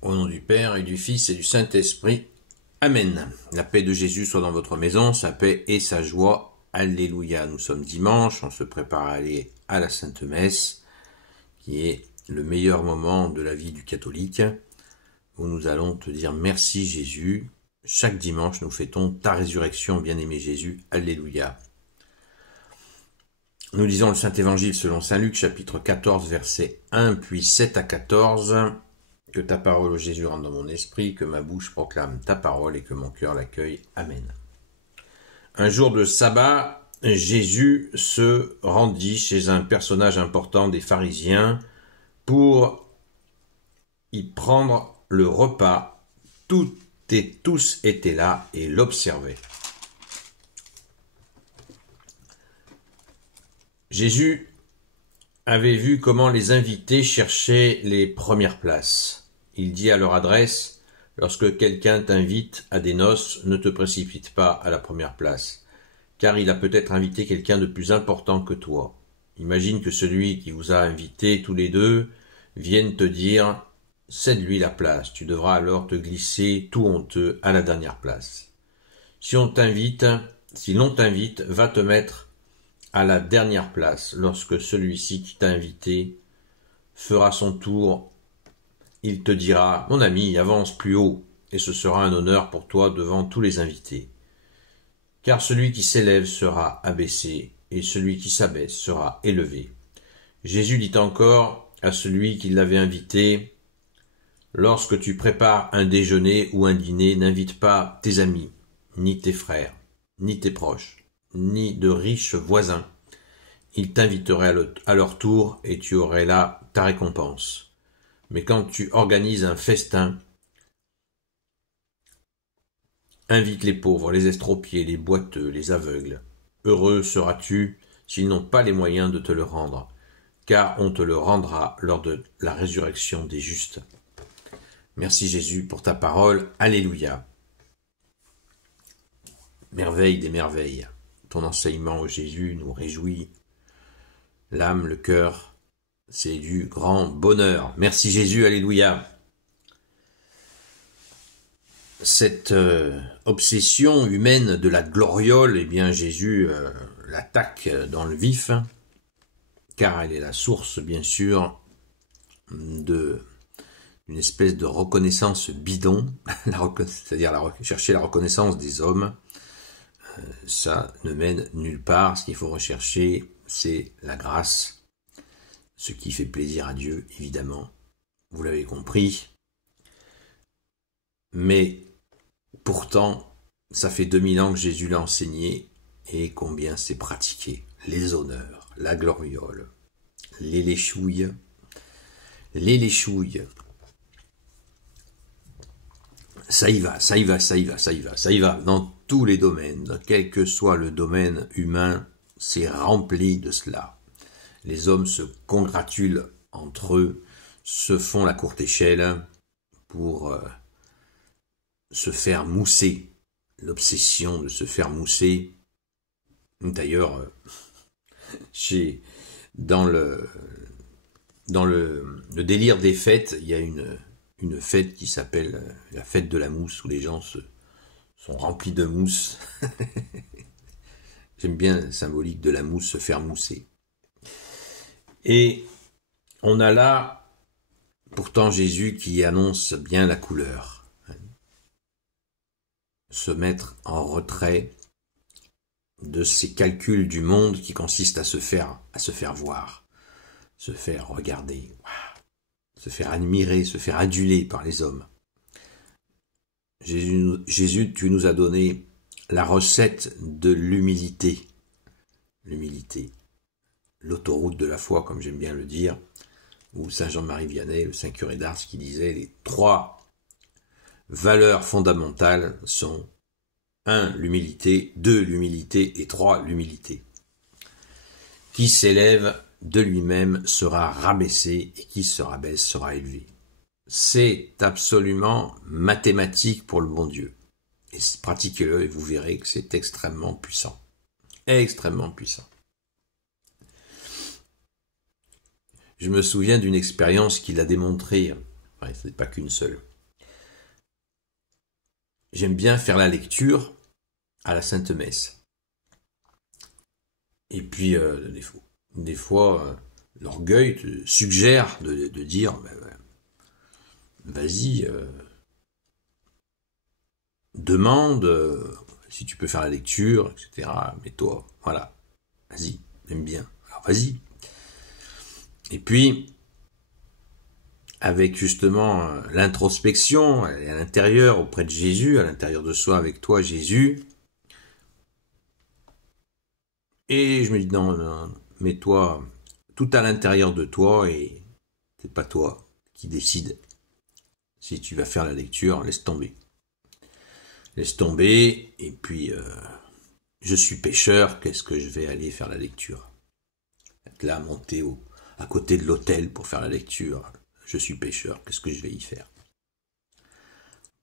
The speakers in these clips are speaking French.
Au nom du Père et du Fils et du Saint-Esprit. Amen. La paix de Jésus soit dans votre maison, sa paix et sa joie. Alléluia. Nous sommes dimanche, on se prépare à aller à la Sainte Messe, qui est le meilleur moment de la vie du catholique, où nous allons te dire merci Jésus. Chaque dimanche, nous fêtons ta résurrection, bien-aimé Jésus. Alléluia. Nous lisons le Saint-Évangile selon Saint Luc, chapitre 14, versets 1, puis 7 à 14. Que ta parole, ô Jésus, rentre dans mon esprit, que ma bouche proclame ta parole et que mon cœur l'accueille. Amen. Un jour de sabbat, Jésus se rendit chez un personnage important des pharisiens pour y prendre le repas. Toutes et tous étaient là et l'observaient. Jésus avait vu comment les invités cherchaient les premières places. Il dit à leur adresse, « Lorsque quelqu'un t'invite à des noces, ne te précipite pas à la première place, car il a peut-être invité quelqu'un de plus important que toi. Imagine que celui qui vous a invités tous les deux vienne te dire, « Cède-lui la place, tu devras alors te glisser tout honteux à la dernière place. Si l'on t'invite, va te mettre à la dernière place. Lorsque celui-ci qui t'a invité fera son tour, il te dira « Mon ami, avance plus haut » et ce sera un honneur pour toi devant tous les invités. Car celui qui s'élève sera abaissé et celui qui s'abaisse sera élevé. » Jésus dit encore à celui qui l'avait invité « Lorsque tu prépares un déjeuner ou un dîner, n'invite pas tes amis, ni tes frères, ni tes proches, ni de riches voisins. Ils t'inviteraient à leur tour et tu aurais là ta récompense. Mais quand tu organises un festin, invite les pauvres, les estropiés, les boiteux, les aveugles. Heureux seras-tu s'ils n'ont pas les moyens de te le rendre, car on te le rendra lors de la résurrection des justes. » Merci Jésus pour ta parole. Alléluia. Merveille des merveilles. Ton enseignement, ô Jésus, nous réjouit. L'âme, le cœur, c'est du grand bonheur. Merci Jésus, alléluia. Cette obsession humaine de la gloriole, eh bien Jésus l'attaque dans le vif, car elle est la source, bien sûr, d'une espèce de reconnaissance bidon, c'est-à-dire chercher la reconnaissance des hommes. Ça ne mène nulle part. Ce qu'il faut rechercher, c'est la grâce, ce qui fait plaisir à Dieu, évidemment. Vous l'avez compris. Mais pourtant, ça fait 2000 ans que Jésus l'a enseigné et combien c'est pratiqué. Les honneurs, la gloriole, les léchouilles. Ça y va, dans tous les domaines, quel que soit le domaine humain, c'est rempli de cela. Les hommes se congratulent entre eux, se font la courte échelle pour se faire mousser, l'obsession de se faire mousser. D'ailleurs, dans le délire des fêtes, il y a une fête qui s'appelle la fête de la mousse, où les gens sont remplis de mousse. J'aime bien la symbolique de la mousse, se faire mousser. Et on a là, pourtant, Jésus qui annonce bien la couleur. Se mettre en retrait de ces calculs du monde qui consistent à se faire voir, se faire regarder, se faire admirer, se faire aduler par les hommes. Jésus, tu nous as donné la recette de l'humilité. L'humilité. L'autoroute de la foi, comme j'aime bien le dire, ou Saint Jean-Marie Vianney, le Saint Curé d'Ars, qui disait les 3 valeurs fondamentales sont 1. L'humilité, 2. L'humilité et 3. L'humilité. Qui s'élève de lui-même sera rabaissé et qui se rabaisse sera élevé. C'est absolument mathématique pour le bon Dieu. Et pratiquez-le et vous verrez que c'est extrêmement puissant. Extrêmement puissant. Je me souviens d'une expérience qu'il a démontrée Ouais, ce n'est pas qu'une seule. J'aime bien faire la lecture à la Sainte Messe. Et puis, des fois, l'orgueil te suggère de dire, vas-y, demande si tu peux faire la lecture, etc. Mais toi, voilà, vas-y, j'aime bien. Alors vas-y. Et puis, avec justement l'introspection à l'intérieur auprès de Jésus, à l'intérieur de soi avec toi Jésus, et je me dis non, mets-toi tout à l'intérieur de toi et c'est pas toi qui décide si tu vas faire la lecture, laisse tomber. Laisse tomber, et puis je suis pécheur, qu'est-ce que je vais aller faire la lecture? Être là, monter à côté de l'autel pour faire la lecture. Je suis pécheur, qu'est-ce que je vais y faire?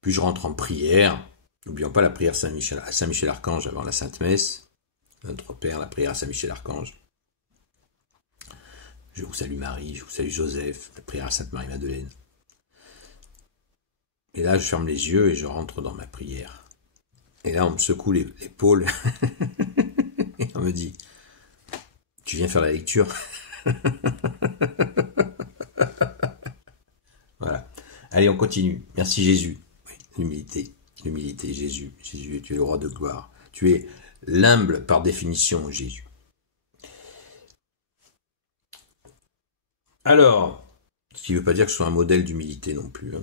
Puis je rentre en prière. N'oublions pas la prière à Saint-Michel-Archange avant la Sainte Messe. Notre Père, la prière à Saint-Michel-Archange. Je vous salue Marie, je vous salue Joseph, la prière à Sainte Marie-Madeleine. Et là, je ferme les yeux et je rentre dans ma prière. Et là, on me secoue l'épaule et on me dit, tu viens faire la lecture? Voilà. Allez, on continue. Merci Jésus. Oui, l'humilité, Jésus. Jésus, tu es le roi de gloire. Tu es l'humble par définition, Jésus. Alors, ce qui ne veut pas dire que je sois un modèle d'humilité non plus.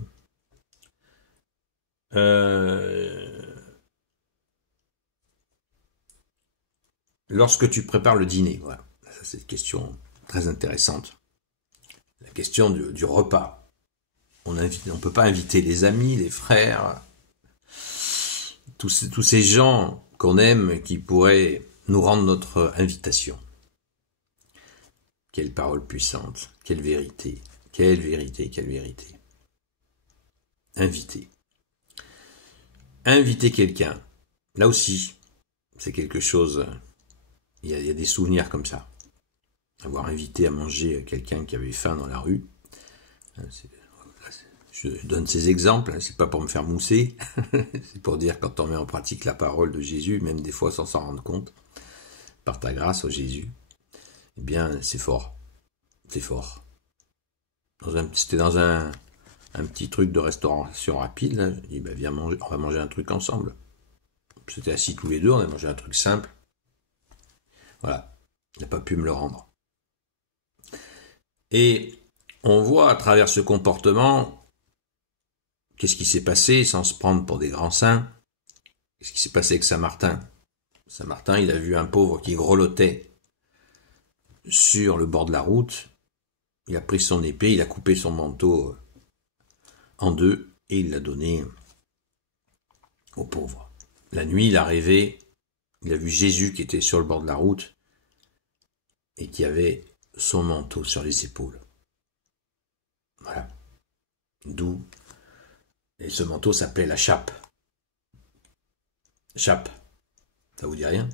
Lorsque tu prépares le dîner, voilà. Ça, c'est une question très intéressante. La question du repas. On ne peut pas inviter les amis, les frères, tous ces gens qu'on aime qui pourraient nous rendre notre invitation. Quelle parole puissante, quelle vérité, quelle vérité, quelle vérité. Inviter. Inviter quelqu'un. Là aussi, c'est quelque chose, il y a des souvenirs comme ça. Avoir invité à manger quelqu'un qui avait faim dans la rue. Je donne ces exemples, c'est pas pour me faire mousser, c'est pour dire quand on met en pratique la parole de Jésus, même des fois sans s'en rendre compte, par ta grâce, au Jésus, eh bien c'est fort, c'est fort. C'était dans un petit truc de restauration rapide, là. Je dis viens manger, on va manger un truc ensemble. C'était assis tous les deux, on a mangé un truc simple. Voilà, il n'a pas pu me le rendre. Et on voit à travers ce comportement, qu'est-ce qui s'est passé sans se prendre pour des grands saints? Qu'est-ce qui s'est passé avec Saint-Martin? Saint-Martin, il a vu un pauvre qui grelottait sur le bord de la route. Il a pris son épée, il a coupé son manteau en deux et il l'a donné au pauvre. La nuit, il a rêvé, il a vu Jésus qui était sur le bord de la route et qui avait son manteau sur les épaules. Voilà. D'où. Et ce manteau s'appelait la chape. Chape. Ça vous dit rien?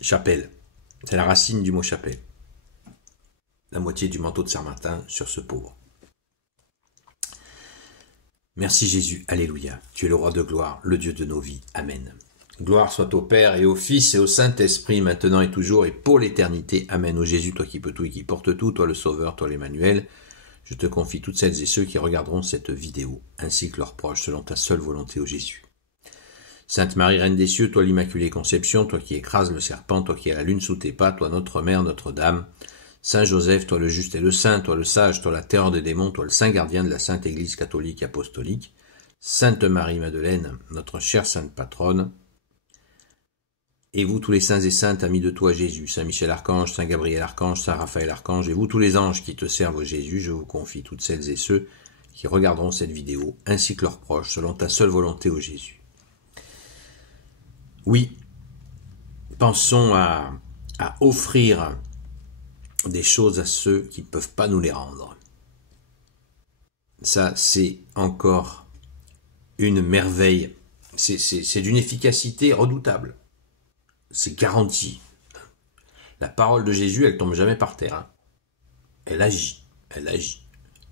Chapelle. C'est la racine du mot chapelle. La moitié du manteau de Saint-Martin sur ce pauvre. Merci Jésus, alléluia. Tu es le roi de gloire, le Dieu de nos vies. Amen. Gloire soit au Père et au Fils et au Saint-Esprit, maintenant et toujours et pour l'éternité. Amen. Ô Jésus, toi qui peux tout et qui porte tout, toi le Sauveur, toi l'Emmanuel, je te confie toutes celles et ceux qui regarderont cette vidéo, ainsi que leurs proches, selon ta seule volonté, ô Jésus. Sainte Marie, Reine des cieux, toi l'Immaculée Conception, toi qui écrases le serpent, toi qui as la lune sous tes pas, toi notre Mère, Notre-Dame. Saint Joseph, toi le juste et le saint, toi le sage, toi la terreur des démons, toi le saint gardien de la Sainte Église catholique apostolique. Sainte Marie-Madeleine, notre chère sainte patronne. Et vous tous les saints et saintes, amis de toi Jésus, Saint Michel Archange, Saint Gabriel Archange, Saint Raphaël Archange, et vous tous les anges qui te servent au Jésus, je vous confie toutes celles et ceux qui regarderont cette vidéo, ainsi que leurs proches, selon ta seule volonté au Jésus. Oui, pensons à offrir des choses à ceux qui ne peuvent pas nous les rendre. Ça, c'est encore une merveille. C'est d'une efficacité redoutable. C'est garanti. La parole de Jésus, elle tombe jamais par terre. Elle agit. Elle agit.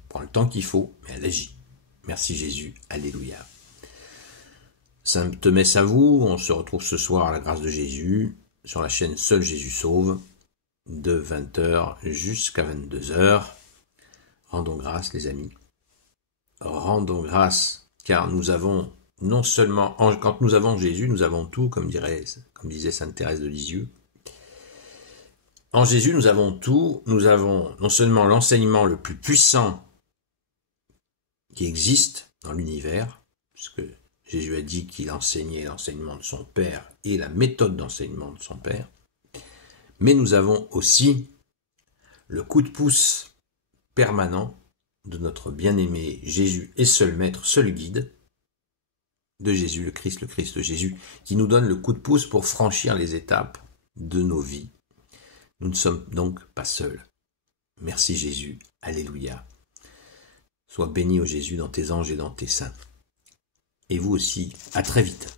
prend le temps qu'il faut, mais elle agit. Merci Jésus, alléluia. Sainte messe à vous, on se retrouve ce soir à la grâce de Jésus, sur la chaîne Seul Jésus Sauve, de 20h jusqu'à 22h. Rendons grâce les amis. Rendons grâce, car nous avons non seulement, quand nous avons Jésus, nous avons tout, comme disait Sainte Thérèse de Lisieux. En Jésus, nous avons tout, nous avons non seulement l'enseignement le plus puissant qui existe dans l'univers, puisque Jésus a dit qu'il enseignait l'enseignement de son Père et la méthode d'enseignement de son Père, mais nous avons aussi le coup de pouce permanent de notre bien-aimé Jésus et seul Maître, seul guide de Jésus, le Christ Jésus, qui nous donne le coup de pouce pour franchir les étapes de nos vies. Nous ne sommes donc pas seuls. Merci Jésus, alléluia. Sois béni, ô Jésus, dans tes anges et dans tes saints. Et vous aussi, à très vite.